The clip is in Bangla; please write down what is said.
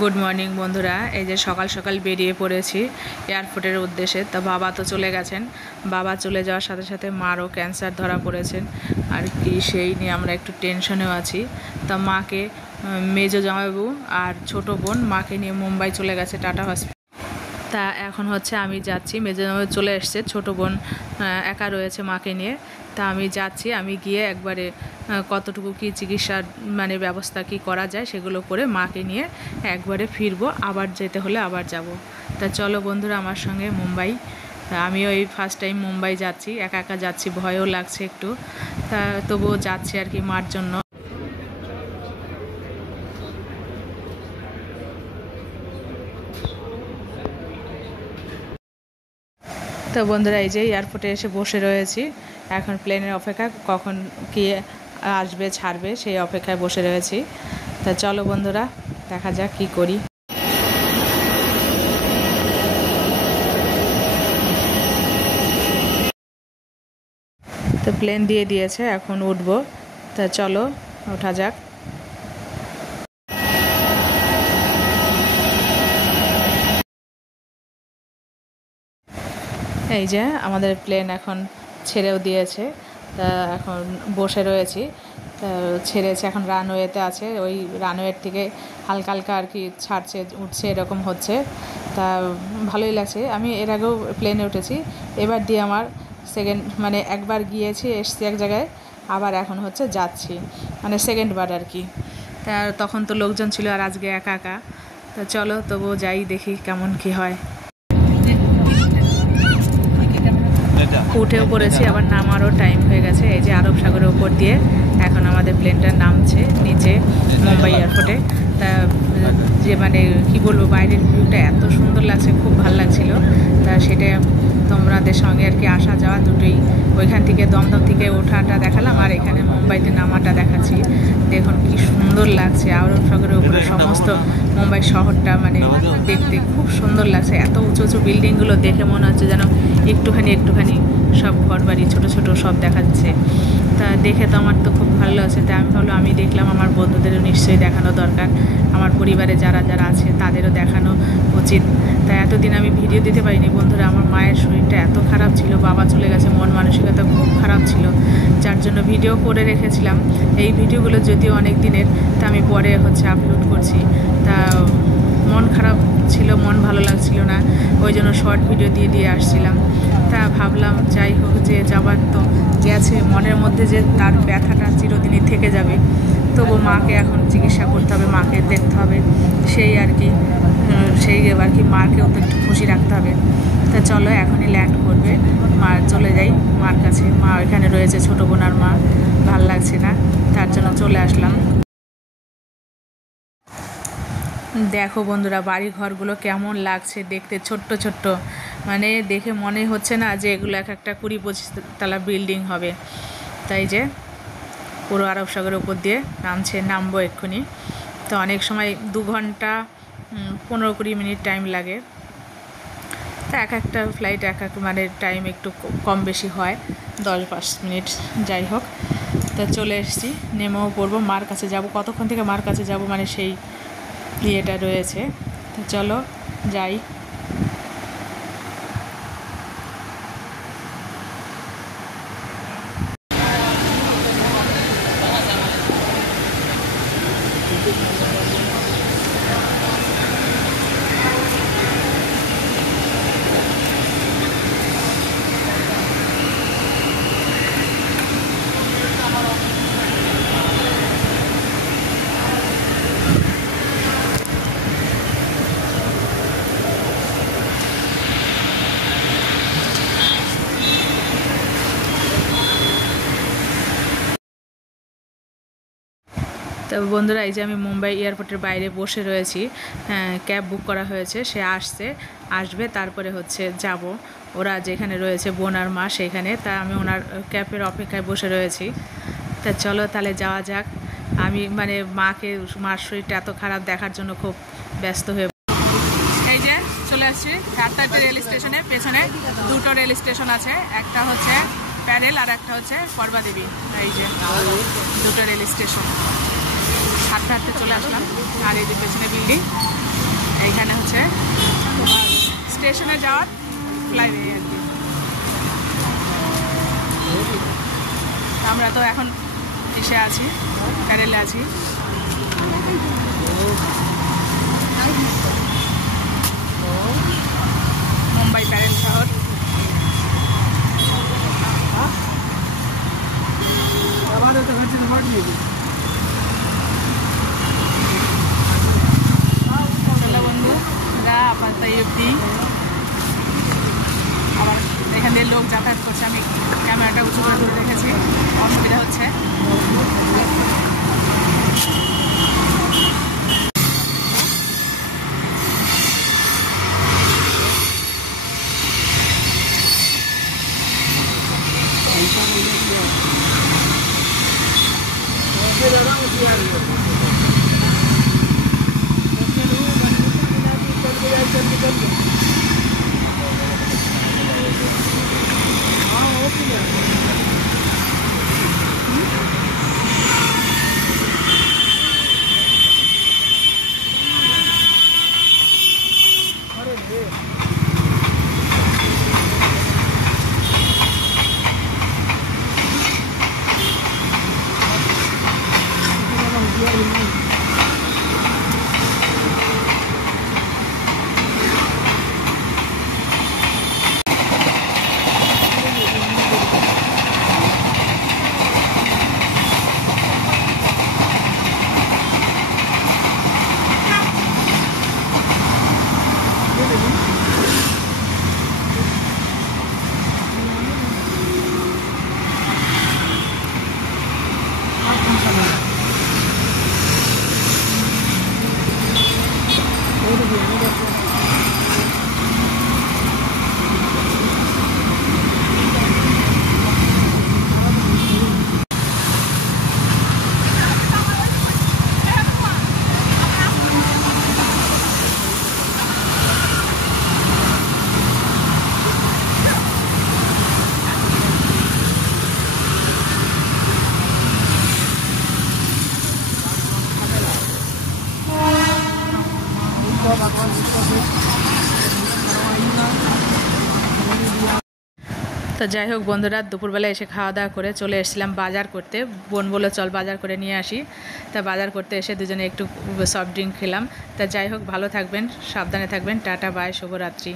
গুড মর্নিং বন্ধুরা, এই যে সকাল সকাল বেরিয়ে পড়েছি এয়ারপোর্টের উদ্দেশ্যে। তো বাবা তো চলে গেছেন, বাবা চলে যাওয়ার সাথে সাথে মারও ক্যান্সার ধরা পড়েছেন আর কি, সেই নিয়ে আমরা একটু টেনশনেও আছি। তা মাকে মেজো জামাইবাবু আর ছোটো বোন মাকে নিয়ে মুম্বাই চলে গেছে টাটা হসপিটাল। তা এখন হচ্ছে আমি যাচ্ছি, মেজো জামাইবাবু চলে এসছে, ছোটো বোন একা রয়েছে মাকে নিয়ে। তা আমি যাচ্ছি, আমি গিয়ে একবারে কতটুকু কি চিকিৎসার মানে ব্যবস্থা কি করা যায় সেগুলো করে মাকে নিয়ে একবারে ফিরবো, আবার যেতে হলে আবার যাব। তা চলো বন্ধুরা আমার সঙ্গে মুম্বাই। আমিও এই ফার্স্ট টাইম মুম্বাই যাচ্ছি, একা একা যাচ্ছি, ভয়ও লাগছে একটু, তা তবুও যাচ্ছি আর কি মার জন্য। তো বন্ধুরা এই যে এয়ারপোর্টে এসে বসে রয়েছি, এখন প্লেনের অপেক্ষা কখন কি আসবে ছাড়বে সেই অপেক্ষায় বসে রয়েছি। তা চলো বন্ধুরা দেখা যাক কি করি। তো প্লেন দিয়ে দিয়েছে, এখন উঠবো। তা চলো ওঠা যাক। এই যে আমাদের প্লেন এখন ছেড়েও দিয়েছে, তা এখন বসে রয়েছি। ছেড়েছে, এখন রানওয়েতে আছে, ওই রানওয়ের থেকে হালকা হালকা আর কি ছাড়ছে উঠছে এরকম হচ্ছে। তা ভালোই লাগছে, আমি এর আগেও প্লেনে উঠেছি, এবার দিয়ে আমার সেকেন্ড, মানে একবার গিয়েছি এসছি এক জায়গায়, আবার এখন হচ্ছে যাচ্ছি, মানে সেকেন্ড বার আর কি। তা তখন তো লোকজন ছিল আর আজকে একা একা। তা চলো তবুও যাই, দেখি কেমন কি হয়। উঠেও পড়েছি, আবার নামারও টাইম হয়ে গেছে। এই যে আরব সাগরের উপর দিয়ে এখন আমাদের প্লেনটা নামছে নিচে মুম্বাই এয়ারপোর্টে। তা যে মানে কি বলবো, বাইরের ভিউটা এত সুন্দর লাগছে, খুব ভালো লাগছিল। তা সেটা তোমাদের সঙ্গে আর কি আসা যাওয়া দুটোই, ওইখান থেকে দমদম থেকে ওঠাটা দেখালাম আর এখানে মুম্বাইতে নামাটা দেখাচ্ছি। দেখুন কি সুন্দর লাগছে, আরব সাগরের উপরে সমস্ত মুম্বাই শহরটা মানে দেখতে খুব সুন্দর লাগছে। এত উঁচু উঁচু বিল্ডিংগুলো দেখে মনে হচ্ছে যেন একটুখানি সব ঘরবাড়ি ছোটো ছোটো সব দেখাচ্ছে। তা দেখে তো আমার তো খুব ভালো লাগছে। তাই আমি ভাবলাম, আমি দেখলাম, আমার বন্ধুদেরও নিশ্চয়ই দেখানো দরকার, আমার পরিবারে যারা যারা আছে তাদেরও দেখানো উচিত। তাই এতদিন আমি ভিডিও দিতে পারিনি বন্ধুরা, আমার মায়ের শরীরটা এত খারাপ ছিল, বাবা চলে গেছে, মন মানসিকতা খুব খারাপ ছিল, যার জন্য ভিডিও করে রেখেছিলাম। এই ভিডিওগুলো যদিও অনেক দিনের, তা আমি পরে হচ্ছে আপলোড করছি। তা মন খারাপ ছিল, মন ভালো লাগছিল না, ওই জন্য শর্ট ভিডিও দিয়ে আসছিলাম। তা ভাবলাম যাই হোক, যে যাবার তো গেছে, মনের মধ্যে যে তার ব্যথাটা চিরদিনই থেকে যাবে, তবু মাকে এখন চিকিৎসা করতে হবে, মাকে দেখতে হবে, সেই আর কি, সেই আর কি মাকেও তো একটু খুশি রাখতে হবে। তা চলো এখনই ল্যান্ড করবে, মার চলে যাই মার কাছে। মা ওইখানে রয়েছে, ছোটো বোন আর মা, ভাল লাগছে না, তার জন্য চলে আসলাম। দেখো বন্ধুরা বাড়ি ঘরগুলো কেমন লাগছে দেখতে, ছোট্ট ছোট্ট, মানে দেখে মনে হচ্ছে না যে এগুলো এক একটা 20-25 তলা বিল্ডিং হবে। তাই যে পুরো আরব সাগরের উপর দিয়ে নামবো এক্ষুনি। তো অনেক সময় 2 ঘন্টা 15-20 মিনিট টাইম লাগে। তা এক একটা ফ্লাইট এক এক মানে টাইম একটু কম বেশি হয়, 10-5 মিনিট যাই হোক। তা চলে এসেছি, নেমেও পড়বো, মার কাছে যাব। কতক্ষণ থেকে মার কাছে যাব মানে সেই ইয়েটা রয়েছে। তো চলো যাই। তো বন্ধুরা এই যে আমি মুম্বাই এয়ারপোর্টের বাইরে বসে রয়েছি, ক্যাব বুক করা হয়েছে, সে আসবে তারপরে হচ্ছে যাব। ওরা যেখানে রয়েছে বোন আর মা সেখানে, তা আমি ওনার ক্যাবের অপেক্ষায় বসে রয়েছি। তা চলো তাহলে যাওয়া যাক। আমি মানে মার শরীরটা এত খারাপ দেখার জন্য খুব ব্যস্ত হয়ে, এই যে চলে আসছি রাতারটি রেল স্টেশনে। পেছনে 2টো রেল স্টেশন আছে, একটা হচ্ছে প্যারেল আর একটা হচ্ছে করবা দেবী। এই যে 2টো রেল স্টেশন। হাঁটতে হাঁটতে চলে আসলাম। আর এই যে পেছনে বিল্ডিং, এইখানে হচ্ছে স্টেশনে যাওয়ার ফ্লাইওয়ে আর কি। আমরা তো এখন এসে আছি, প্যারেলে আছি। মুম্বাই প্যারেল শহর। বন্ধুরা আপাতত অবধি। আবার এখান দিয়ে লোক যাতায়াত করছে, আমি ক্যামেরাটা উঁচু করে ধরে রেখেছি, অসুবিধা হচ্ছে। তো যাই হোক বন্ধুরা, দুপুরবেলা এসে খাওয়া দাওয়া করে চলে এসেছিলাম বাজার করতে। বোন বললো চল বাজার করে নিয়ে আসি। তা বাজার করতে এসে দুজনে একটু সফট ড্রিঙ্ক খেলাম। তা যাই হোক, ভালো থাকবেন, সাবধানে থাকবেন। টাটা, বাই, শুভরাত্রি।